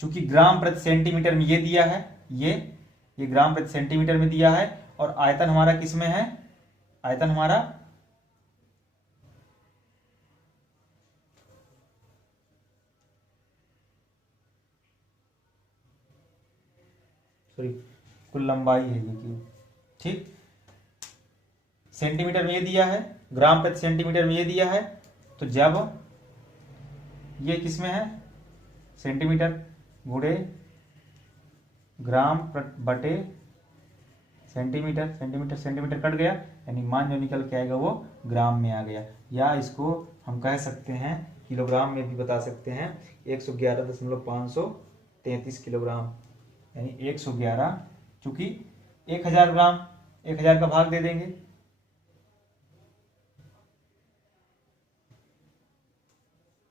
चूंकि ग्राम प्रति सेंटीमीटर में ये दिया है, ये ग्राम प्रति सेंटीमीटर में दिया है, और आयतन हमारा किस में है, आयतन हमारा कुल लंबाई है ये की। ठीक, सेंटीमीटर में ये दिया है, ग्राम प्रति सेंटीमीटर में ये दिया है, तो जब ये किस में है, सेंटीमीटर गुणे ग्राम बटे सेंटीमीटर, सेंटीमीटर कट गया, यानी मान जो निकल के आएगा वो ग्राम में आ गया, या इसको हम कह सकते हैं किलोग्राम में भी बता सकते हैं, 111.533 किलोग्राम, यानी 111, चूंकि 1000 ग्राम, 1000 का भाग दे देंगे,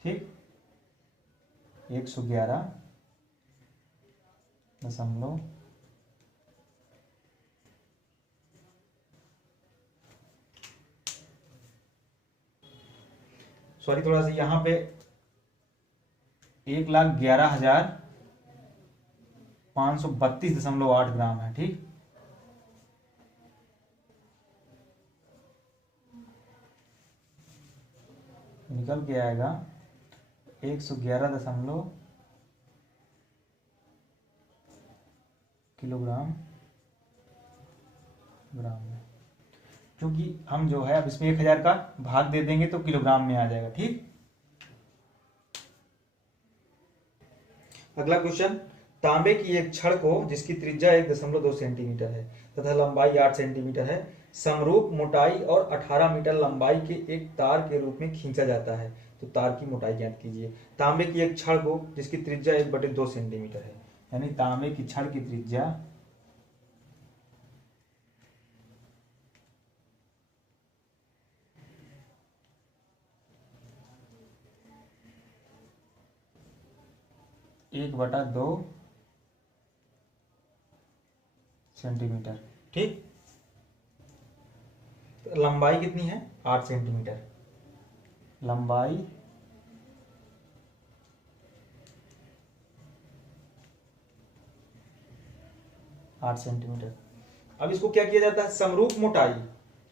ठीक, 111 सॉरी थोड़ा सा यहां पे 1,11,532.8 ग्राम है। ठीक, निकल के आएगा 111 किलोग्राम ग्राम में, क्योंकि हम जो है अब इसमें 1000 का भाग दे देंगे तो किलोग्राम में आ जाएगा। ठीक, अगला क्वेश्चन, तांबे की एक छड़ को जिसकी त्रिज्या 1.2 सेंटीमीटर है तथा लंबाई 8 सेंटीमीटर है, समरूप मोटाई और 18 मीटर लंबाई के एक तार के रूप में खींचा जाता है, तो तार की मोटाई ज्ञात कीजिए। तांबे की एक छड़ को जिसकी त्रिज्या 1/2 सेंटीमीटर है, यानी तांबे की छड़ की त्रिज्या 1/2 सेंटीमीटर। ठीक, तो लंबाई कितनी है? 8 सेंटीमीटर। लंबाई 8 सेंटीमीटर। अब इसको क्या किया जाता है? समरूप मोटाई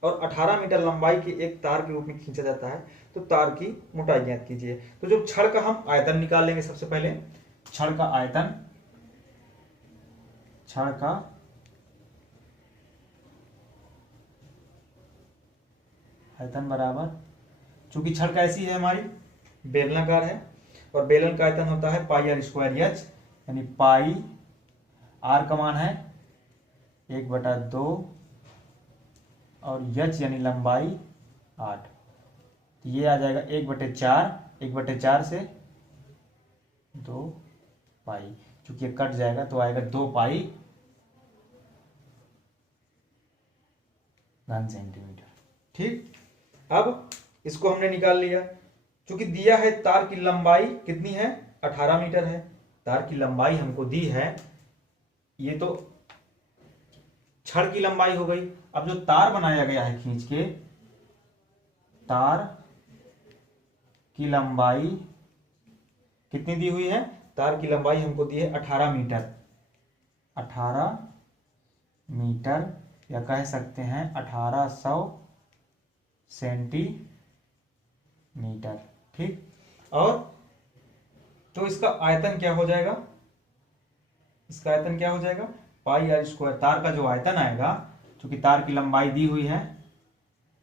और 18 मीटर लंबाई के एक तार के रूप में खींचा जाता है, तो तार की मोटाई ज्ञात कीजिए। तो जो छड़ का हम आयतन निकाल लेंगे सबसे पहले। छड़ का आयतन, छड़ का आयतन बराबर, चूंकि छड़ कैसी है हमारी? बेलनाकार है, और बेलन का आयतन होता है पाई आर स्क्वायर एच, यानी पाई आर का मान है 1/2 और एच यानी लंबाई 8, तो ये आ जाएगा 1/4। 1/4 से 2 पाई, चूंकि ये कट जाएगा तो आएगा 2 पाई घन सेंटीमीटर। ठीक, अब इसको हमने निकाल लिया। चूंकि दिया है तार की लंबाई कितनी है? 18 मीटर है। तार की लंबाई हमको दी है, ये तो छड़ की लंबाई हो गई। अब जो तार बनाया गया है खींच के, तार की लंबाई कितनी दी हुई है? तार की लंबाई हमको दी है 18 मीटर। 18 मीटर, या कह सकते हैं 1800 सेंटीमीटर। ठीक, और तो इसका आयतन क्या हो जाएगा? इसका आयतन क्या हो जाएगा? Pi are square. तार का जो आयतन आएगा, क्योंकि तार की लंबाई दी हुई है,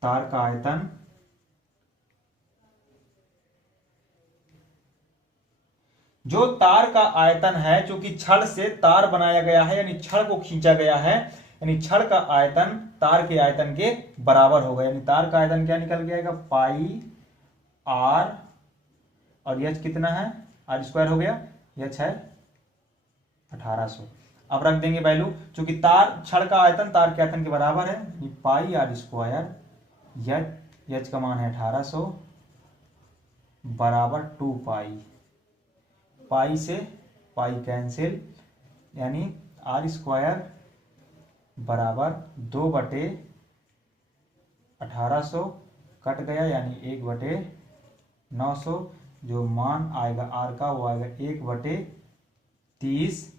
तार का आयतन जो तार का आयतन है, चूंकि छड़ से तार बनाया गया है, यानी छड़ को खींचा गया है, यानी छड़ का आयतन तार के आयतन के बराबर होगा। यानी तार का आयतन क्या निकल के आएगा? पाई आर, और एच कितना है? आर स्क्वायर हो गया, एच है 1800। अब रख देंगे वैल्यू, चूंकि तार छड़ का आयतन तार के आयतन के बराबर है, पाई आर स्क्वायर, एच का मान है 1800 बराबर 2 पाई। पाई से पाई कैंसिल, यानी आर स्क्वायर बराबर 2/1800 कट गया, यानी 1/900। जो मान आएगा आर का वो आएगा 1/30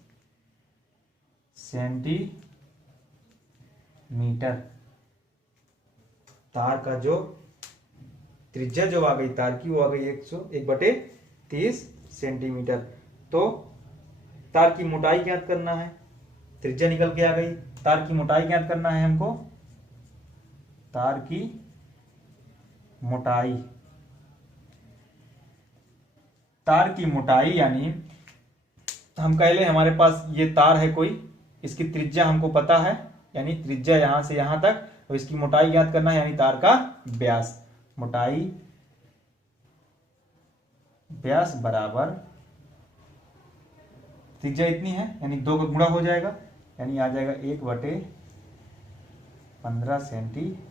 सेंटीमीटर। तार का जो त्रिज्या जो आ गई तार की, वो आ गई 1/30 सेंटीमीटर। तो तार की मोटाई ज्ञात करना है, त्रिज्या निकल के आ गई। तार की मोटाई ज्ञात करना है हमको। तार की मोटाई, तार की मोटाई यानी हम कह ले हमारे पास ये तार है कोई, इसकी त्रिज्या हमको पता है, यानी त्रिज्या यहां से यहां तक, और इसकी मोटाई ज्ञात करना है, यानी तार का व्यास। मोटाई व्यास बराबर त्रिज्या इतनी है, यानी 2 का गुणा हो जाएगा, यानी आ जाएगा 1/15 सेंटीमीटर।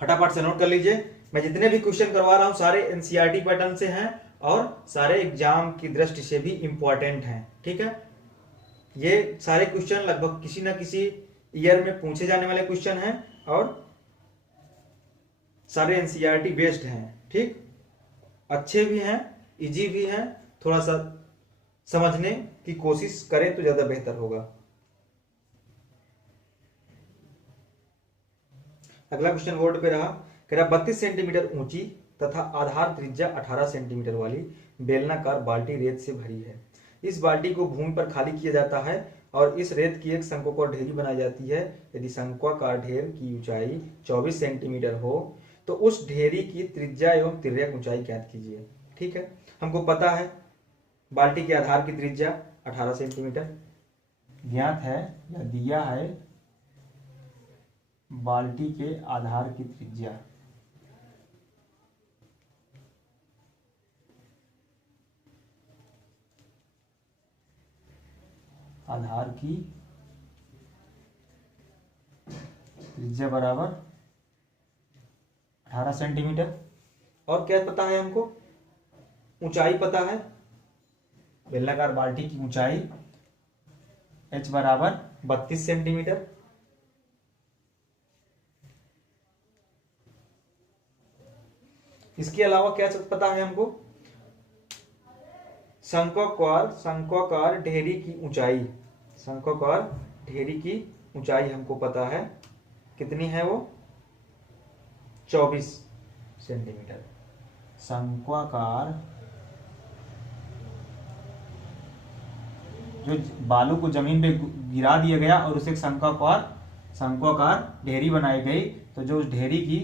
फटाफट से नोट कर लीजिए। मैं जितने भी क्वेश्चन करवा रहा हूं सारे एनसीईआरटी पैटर्न से हैं और सारे एग्जाम की दृष्टि से भी इंपॉर्टेंट हैं। ठीक है, ये सारे क्वेश्चन लगभग किसी ना किसी ईयर में पूछे जाने वाले क्वेश्चन हैं और सारे एनसीईआरटी बेस्ड हैं। ठीक, अच्छे भी हैं, इजी भी हैं, थोड़ा सा समझने की कोशिश करें तो ज्यादा बेहतर होगा। अगला क्वेश्चन बोर्ड पे रहा, कह रहा 32 सेंटीमीटर ऊंची तथा आधार त्रिज्या 18 सेंटीमीटर वाली बेलनाकार बाल्टी रेत से भरी है। इस बाल्टी को भूमि पर खाली किया जाता है और इस रेत की एक शंक्वाकार ढेरी बनाई जाती है। यदि शंक्वाकार ढेर की ऊंचाई 24 सेंटीमीटर हो तो उस ढेरी की त्रिज्या एवं तिर्यक ऊंचाई ज्ञात कीजिए। ठीक है, हमको पता है बाल्टी के आधार की त्रिज्या 18 सेंटीमीटर ज्ञात है या दिया है, बाल्टी के आधार की त्रिज्या। आधार की त्रिज्या बराबर 18 सेंटीमीटर। और क्या पता है हमको? ऊंचाई पता है। बेलनाकार बाल्टी की ऊंचाई h बराबर 32 सेंटीमीटर। इसके अलावा क्या पता है हमको? शंक्वाकार ढेरी की ऊंचाई, शंक्वाकार ढेरी की ऊंचाई हमको पता है। कितनी है वो? 24 सेंटीमीटर। शंक्वाकार, जो बालू को जमीन पे गिरा दिया गया और उसे शंक्वाकार ढेरी बनाई गई, तो जो उस ढेरी की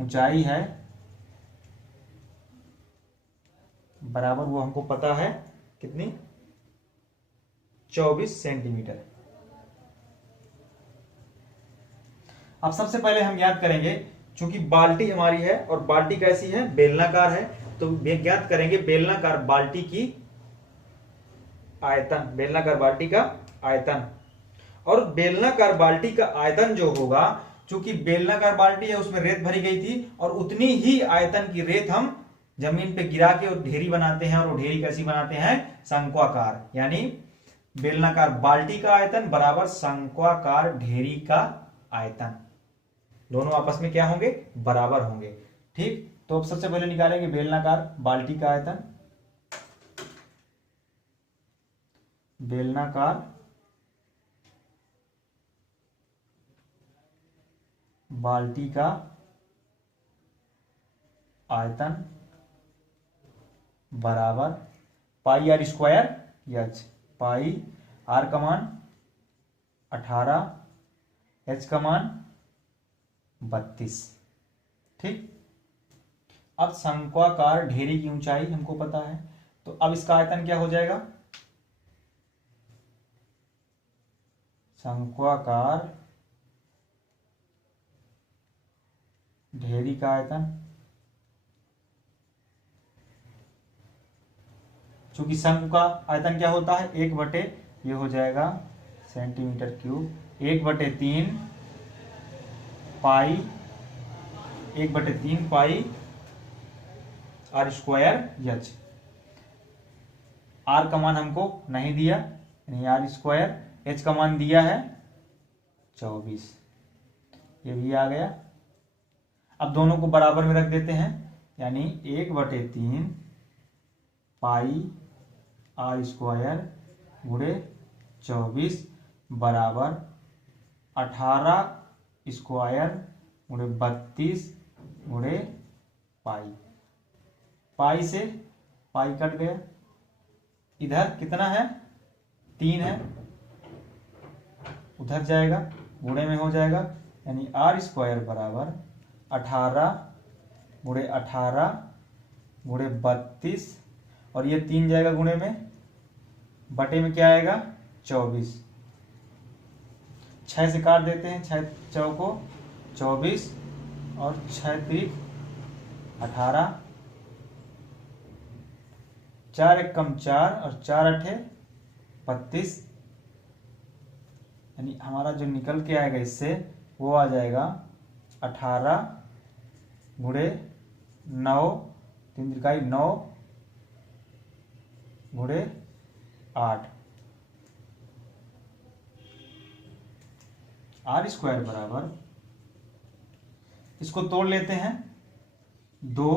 ऊंचाई है बराबर, वो हमको पता है कितनी? 24 सेंटीमीटर। अब सबसे पहले हम याद करेंगे, चूंकि बाल्टी हमारी है और बाल्टी कैसी है? बेलनाकार है, तो ज्ञात करेंगे बेलनाकार बाल्टी की आयतन, बेलनाकार बाल्टी का आयतन। और बेलनाकार बाल्टी का आयतन जो होगा, चूंकि बेलनाकार बाल्टी है उसमें रेत भरी गई थी, और उतनी ही आयतन की रेत हम जमीन पे गिरा के और ढेरी बनाते हैं। और वो ढेरी कैसी बनाते हैं? शंक्वाकार। यानी बेलनाकार बाल्टी का आयतन बराबर शंक्वाकार ढेरी का आयतन, दोनों आपस में क्या होंगे? बराबर होंगे। ठीक, तो अब सबसे पहले निकालेंगे बेलनाकार बाल्टी का आयतन। बेलनाकार बाल्टी का आयतन बराबर pi are square h. Pi r का मान 18, एच का मान 32। ठीक, अब शंक्वाकार ढेरी की ऊंचाई हमको पता है, तो अब इसका आयतन क्या हो जाएगा? शंक्वाकार ढेरी का आयतन, चूंकि शंकु का आयतन क्या होता है? 1/, ये हो जाएगा centimetre cube, 1/3 pi, 1/3 pi are square H. R का मान हमको नहीं दिया, यानी आर स्क्वायर, एच का मान दिया है 24, ये भी आ गया। अब दोनों को बराबर में रख देते हैं, यानी 1/3 पाई आर स्क्वायर गुणे 24 बराबर 18 स्क्वायर गुणे 32 गुणे पाई। पाई से पाई कट गया, इधर कितना है? 3 है, उधर जाएगा, गुणे में हो जाएगा, यानी आर स्क्वायर बराबर 18 गुणे 18 गुणे 32, और ये 3 जाएगा गुणे में, बटे में क्या आएगा? 24। 6 से काट देते हैं, 6 चौको 24 और 6 3 18, 4 1 कम 4 और 4 8 32, यानी हमारा जो निकल के आएगा इससे वो आ जाएगा 18 गुणे 9, 3 त्रिकाई 9 गुणे 8। आर स्क्वायर बराबर, इसको तोड़ लेते हैं, 2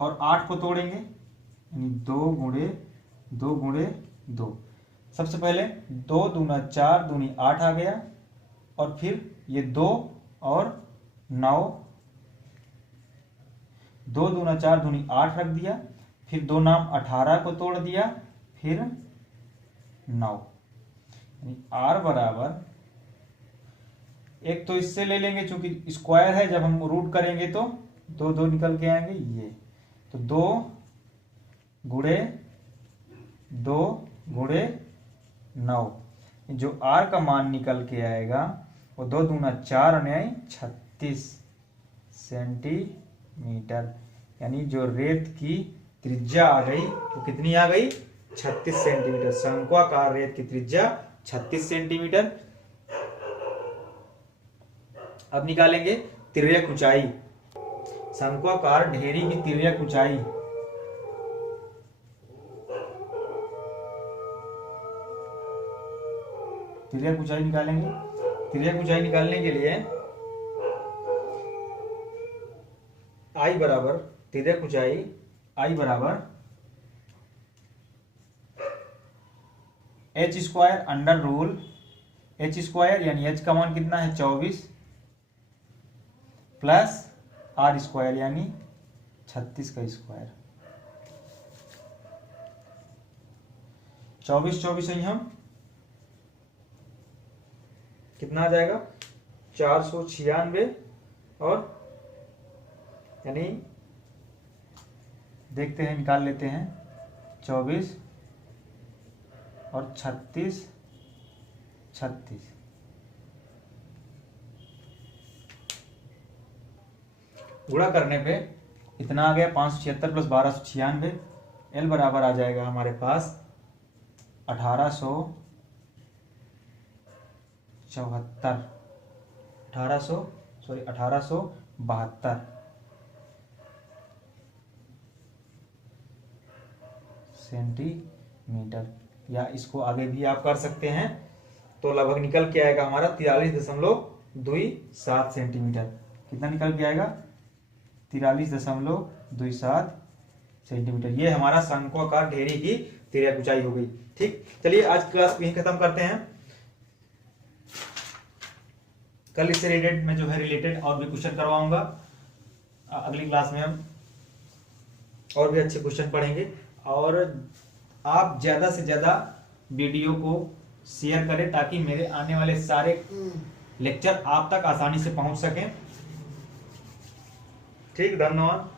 और 8 को तोड़ेंगे, यानी 2 गुणे 2 गुणे 2। सबसे पहले 2 दूना 4 दूनी 8 आ गया, और फिर ये 2 और 9, 2 दूना 4 दूनी 8 रख दिया, फिर 2 नाम 18 को तोड़ दिया, फिर 9, यानी आर बराबर, एक तो इससे ले लेंगे चूंकि स्क्वायर है, जब हम रूट करेंगे तो 2 2 निकल के आएंगे, ये तो 2 गुणे 2 गुणे 9, जो आर का मान निकल के आएगा वो 2 दूना 4 और 36 सेंटीमीटर, यानी जो रेत की त्रिज्या आ गई वो कितनी आ गई? 36 सेंटीमीटर। शंक्वाकार रेत की त्रिज्या 36 सेंटीमीटर। अब निकालेंगे तिर्यक ऊंचाई। शंक्वाकार ढेरी की तिर्यक ऊंचाई निकालेंगे। तिर्यक ऊंचाई निकालने के लिए आई बराबर तिर्यक ऊंचाई आई बराबर H square under rule H square, यानी एच का मान कितना है 24, प्लस आर स्क्वायर यानी 36 का स्क्वायर। 24 है, हम कितना आ जाएगा 496, और यानी देखते हैं, निकाल लेते हैं 24 और 36 गुणा करने पे इतना आ गया 576 प्लस 1296। एल बराबर आ जाएगा हमारे पास 1872 सेंटीमीटर, या इसको आगे भी आप कर सकते हैं, तो लगभग निकल के आएगा हमारा 43.27 सेंटीमीटर। कितना निकल के आएगा? 43.27 सेंटीमीटर। ये हमारा शंक्वाकार ढेरी की तिर्यक ऊंचाई हो गई। ठीक, चलिए आज क्लास यहीं खत्म करते हैं। कल इससे रिलेटेड मैं जो है रिलेटेड और भी क्वेश्चन करवाऊंगा। अगली क्लास में हम और भी अच्छे क्वेश्चन पढ़ेंगे, और आप ज्यादा से ज्यादा वीडियो को शेयर करें ताकि मेरे आने वाले सारे लेक्चर आप तक आसानी से पहुंच सकें। ठीक, धन्यवाद।